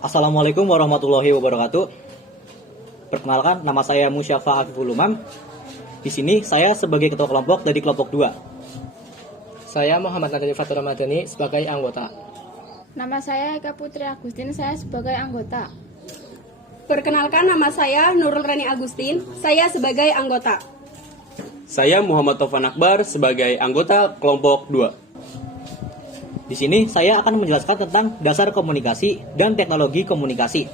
Assalamualaikum warahmatullahi wabarakatuh. Perkenalkan, nama saya Musyafa Afiful Umam. Di sini saya sebagai ketua kelompok dari kelompok 2. Saya Muhammad Nadiri Fatur Ramadhani sebagai anggota. Nama saya Eka Putri Agustin, saya sebagai anggota. Perkenalkan, nama saya Nurul Rani Agustin, saya sebagai anggota. Saya Muhammad Taufan Akbar sebagai anggota kelompok 2. Di sini saya akan menjelaskan tentang dasar komunikasi dan teknologi komunikasi.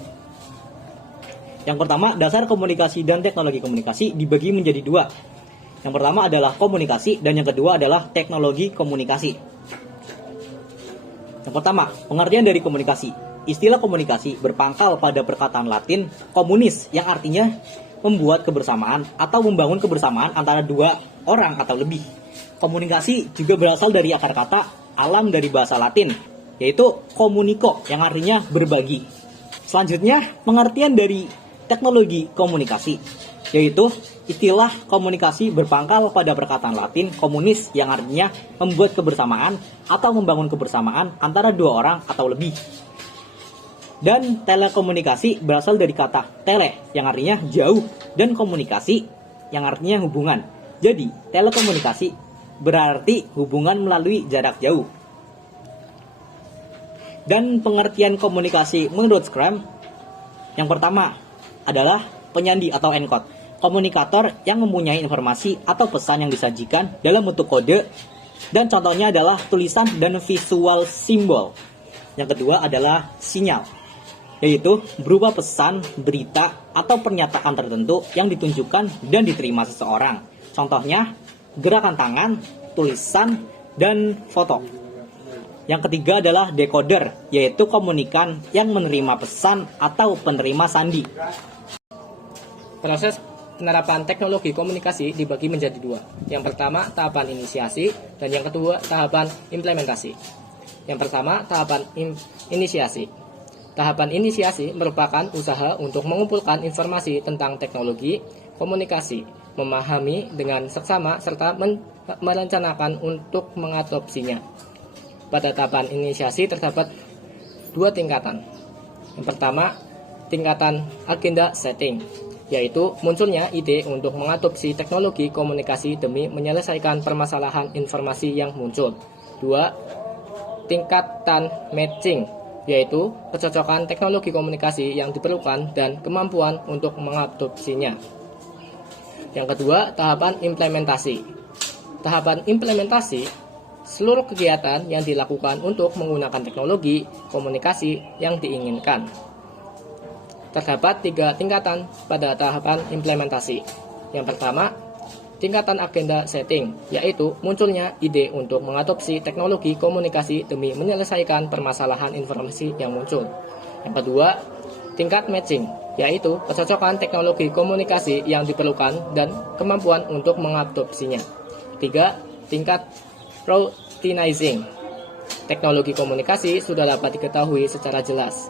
Yang pertama, dasar komunikasi dan teknologi komunikasi dibagi menjadi 2. Yang pertama adalah komunikasi dan yang kedua adalah teknologi komunikasi. Yang pertama, pengertian dari komunikasi. Istilah komunikasi berpangkal pada perkataan Latin komunis yang artinya membuat kebersamaan atau membangun kebersamaan antara dua orang atau lebih. Komunikasi juga berasal dari akar kata alam dari bahasa Latin, yaitu communico yang artinya berbagi. Selanjutnya, pengertian dari teknologi komunikasi, yaitu istilah komunikasi berpangkal pada perkataan Latin komunis yang artinya membuat kebersamaan atau membangun kebersamaan antara dua orang atau lebih. Dan telekomunikasi berasal dari kata tele yang artinya jauh dan komunikasi yang artinya hubungan. Jadi, telekomunikasi berarti hubungan melalui jarak jauh. Dan pengertian komunikasi menurut Scrum, yang pertama adalah penyandi atau encode, komunikator yang mempunyai informasi atau pesan yang disajikan dalam bentuk kode, dan contohnya adalah tulisan dan visual simbol. Yang kedua adalah sinyal, yaitu berupa pesan, berita, atau pernyataan tertentu yang ditunjukkan dan diterima seseorang. Contohnya gerakan tangan, tulisan, dan foto. Yang ketiga adalah decoder, yaitu komunikan yang menerima pesan atau penerima sandi. Proses penerapan teknologi komunikasi dibagi menjadi 2. Yang pertama, tahapan inisiasi, dan yang kedua, tahapan implementasi. Yang pertama, tahapan inisiasi. Tahapan inisiasi merupakan usaha untuk mengumpulkan informasi tentang teknologi komunikasi, memahami dengan seksama, serta merencanakan untuk mengadopsinya. Pada tahapan inisiasi terdapat 2 tingkatan. Yang pertama, tingkatan agenda setting, yaitu munculnya ide untuk mengadopsi teknologi komunikasi demi menyelesaikan permasalahan informasi yang muncul. 2. Tingkatan matching, yaitu kecocokan teknologi komunikasi yang diperlukan dan kemampuan untuk mengadopsinya. Yang kedua, tahapan implementasi. Tahapan implementasi, seluruh kegiatan yang dilakukan untuk menggunakan teknologi komunikasi yang diinginkan. Terdapat 3 tingkatan pada tahapan implementasi. Yang pertama, tingkatan agenda setting, yaitu munculnya ide untuk mengadopsi teknologi komunikasi demi menyelesaikan permasalahan informasi yang muncul. Yang kedua, tingkat matching, yaitu kecocokan teknologi komunikasi yang diperlukan dan kemampuan untuk mengadopsinya. 3. Tingkat routinizing. Teknologi komunikasi sudah dapat diketahui secara jelas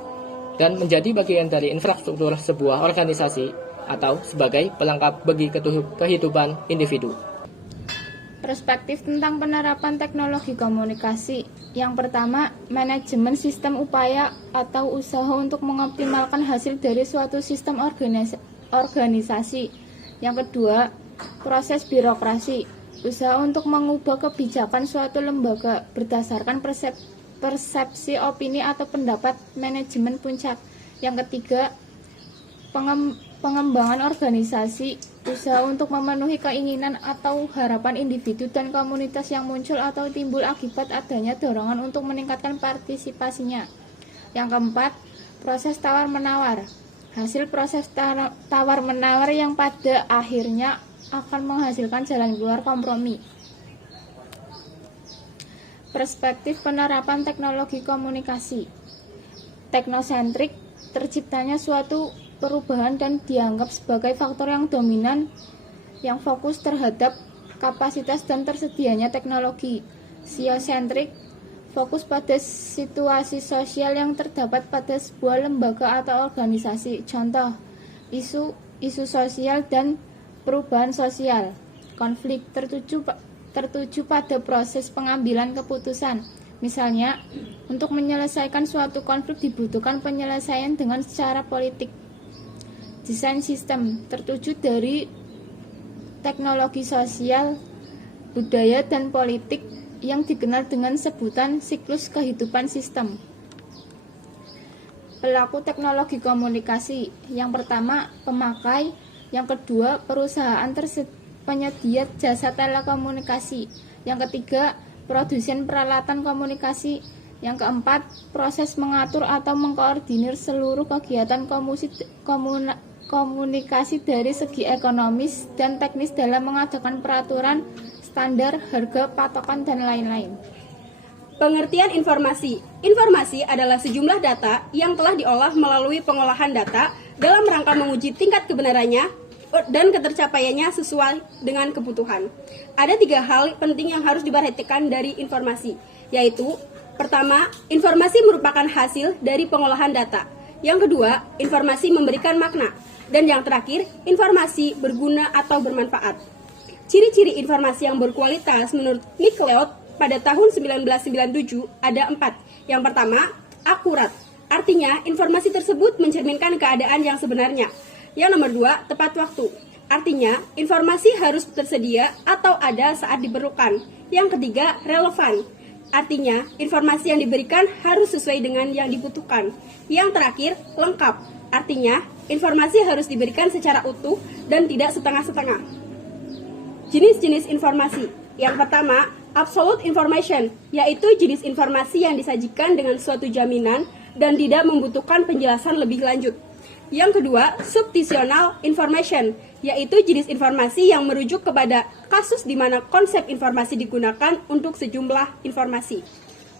dan menjadi bagian dari infrastruktur sebuah organisasi atau sebagai pelengkap bagi kehidupan individu. Perspektif tentang penerapan teknologi komunikasi. Yang pertama, manajemen sistem upaya atau usaha untuk mengoptimalkan hasil dari suatu sistem organisasi. Yang kedua, proses birokrasi, usaha untuk mengubah kebijakan suatu lembaga berdasarkan persepsi opini atau pendapat manajemen puncak. Yang ketiga, pengembangan organisasi, usaha untuk memenuhi keinginan atau harapan individu dan komunitas yang muncul atau timbul akibat adanya dorongan untuk meningkatkan partisipasinya. Yang keempat, proses tawar-menawar, hasil proses tawar-menawar yang pada akhirnya akan menghasilkan jalan keluar kompromi. Perspektif penerapan teknologi komunikasi. Teknosentrik, terciptanya suatu perubahan dan dianggap sebagai faktor yang dominan yang fokus terhadap kapasitas dan tersedianya teknologi. Siosentrik, fokus pada situasi sosial yang terdapat pada sebuah lembaga atau organisasi. Contoh, isu sosial dan perubahan sosial. Konflik tertuju pada proses pengambilan keputusan. Misalnya, untuk menyelesaikan suatu konflik dibutuhkan penyelesaian dengan secara politik. Desain sistem tertuju dari teknologi sosial, budaya, dan politik yang dikenal dengan sebutan siklus kehidupan sistem. Pelaku teknologi komunikasi. Yang pertama, pemakai. Yang kedua, perusahaan penyedia jasa telekomunikasi. Yang ketiga, produsen peralatan komunikasi. Yang keempat, proses mengatur atau mengkoordinir seluruh kegiatan komunikasi dari segi ekonomis dan teknis dalam mengadakan peraturan, standar, harga, patokan, dan lain-lain. Pengertian informasi. Informasi adalah sejumlah data yang telah diolah melalui pengolahan data dalam rangka menguji tingkat kebenarannya dan ketercapaiannya sesuai dengan kebutuhan. Ada 3 hal penting yang harus diperhatikan dari informasi, yaitu pertama, informasi merupakan hasil dari pengolahan data. Yang kedua, informasi memberikan makna. Dan yang terakhir, informasi berguna atau bermanfaat. Ciri-ciri informasi yang berkualitas menurut Nick Leod pada tahun 1997 ada 4. Yang pertama, akurat. Artinya, informasi tersebut mencerminkan keadaan yang sebenarnya. Yang nomor 2, tepat waktu. Artinya, informasi harus tersedia atau ada saat diperlukan. Yang ketiga, relevan. Artinya, informasi yang diberikan harus sesuai dengan yang dibutuhkan. Yang terakhir, lengkap. Artinya, informasi harus diberikan secara utuh dan tidak setengah-setengah. Jenis-jenis informasi. Yang pertama, absolute information, yaitu jenis informasi yang disajikan dengan suatu jaminan dan tidak membutuhkan penjelasan lebih lanjut. Yang kedua, substitutional information, yaitu jenis informasi yang merujuk kepada kasus di mana konsep informasi digunakan untuk sejumlah informasi.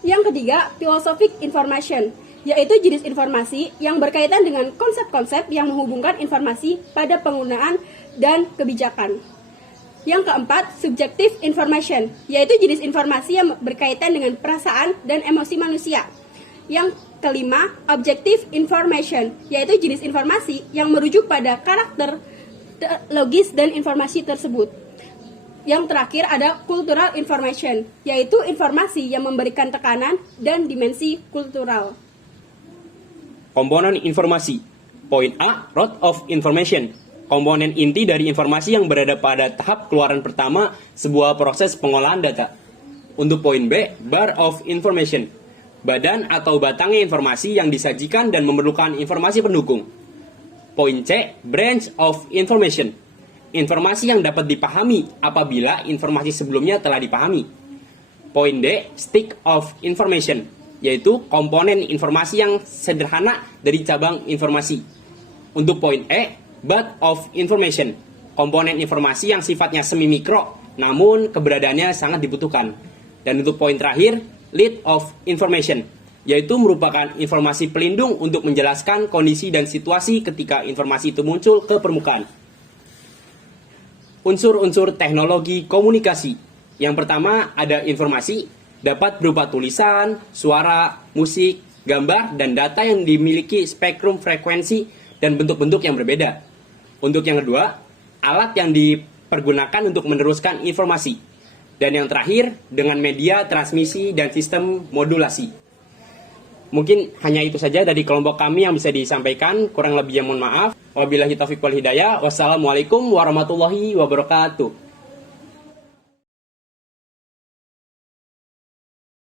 Yang ketiga, philosophic information, yaitu jenis informasi yang berkaitan dengan konsep-konsep yang menghubungkan informasi pada penggunaan dan kebijakan. Yang keempat, subjective information, yaitu jenis informasi yang berkaitan dengan perasaan dan emosi manusia. Yang kelima, objective information, yaitu jenis informasi yang merujuk pada karakter logis dan informasi tersebut. Yang terakhir ada cultural information, yaitu informasi yang memberikan tekanan dan dimensi kultural. Komponen informasi. Poin A, root of information. Komponen inti dari informasi yang berada pada tahap keluaran pertama sebuah proses pengolahan data. Untuk poin B, bar of information. Badan atau batangnya informasi yang disajikan dan memerlukan informasi pendukung. Poin C, branch of information. Informasi yang dapat dipahami apabila informasi sebelumnya telah dipahami. Poin D, stick of information, yaitu komponen informasi yang sederhana dari cabang informasi. Untuk poin E, bud of information, komponen informasi yang sifatnya semi-mikro, namun keberadaannya sangat dibutuhkan. Dan untuk poin terakhir, lead of information, yaitu merupakan informasi pelindung untuk menjelaskan kondisi dan situasi ketika informasi itu muncul ke permukaan. Unsur-unsur teknologi komunikasi. Yang pertama ada informasi, dapat berupa tulisan, suara, musik, gambar, dan data yang dimiliki spektrum frekuensi dan bentuk-bentuk yang berbeda. Untuk yang kedua, alat yang dipergunakan untuk meneruskan informasi. Dan yang terakhir, dengan media transmisi dan sistem modulasi. Mungkin hanya itu saja dari kelompok kami yang bisa disampaikan, kurang lebihnya mohon maaf. Wabillahi taufiq wal hidayah. Wassalamualaikum warahmatullahi wabarakatuh.